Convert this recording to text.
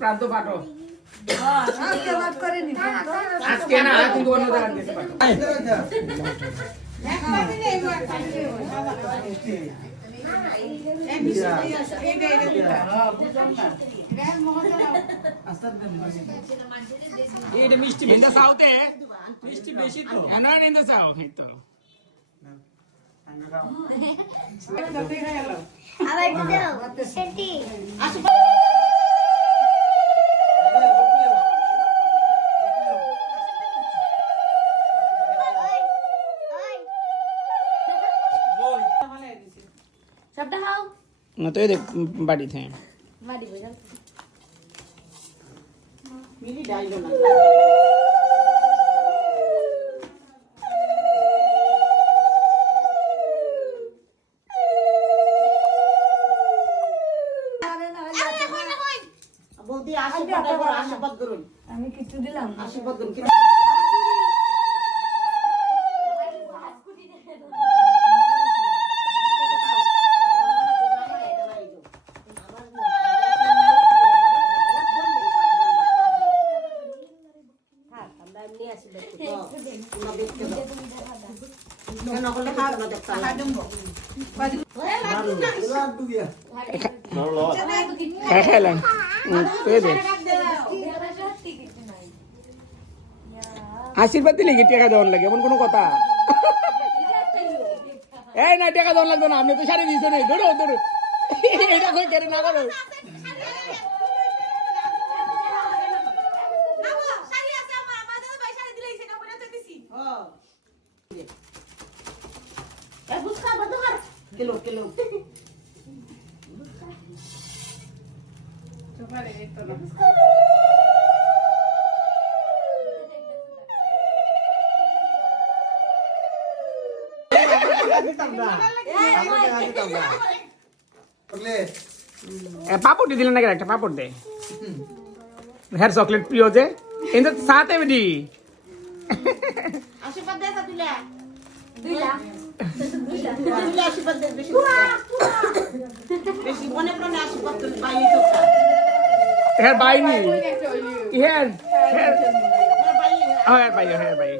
প্রান্ত পাঠো আজকে না কিন্তু অন্য জায়গায় যেতে পারো এটা মিষ্টি বেশি সাউতে মিষ্টি বেশি তো না নিন্দা চাও এই তো আবার দাও সেটি আসো सबटा खाओ ना तो ये देख बाड़ी थे मारी बजा मिली डाल दो ना বৌদি আশীর্বাদ করুন আমি কিছু দিলাম আশীর্বাদ করুন খেলেন তো দে আশীর্বাদ দিলে কি টাকা দেওয়ার লাগে এমন কোনো কথা এই না টাকা দেওয়ার লাগবে না আপনি তো শাড়ি দিয়েছেন ধরো ধরো এটা কই কেন না করো किलो किलो পাপড় দিলেন না একটা পাপড় দে হ্যাঁ চকলেট প্রিয় যে কিন্তু সাথে বেডি আশীর্বাদ দে দিলা দুইটা দিলা আশীর্বাদ দে বেশি বেশি মনে প্রাণে আশীর্বাদ করে বাইরে তো হ্যাঁ বাইনি হ্যাঁ হ্যাঁ বাইরে হ্যাঁ বাই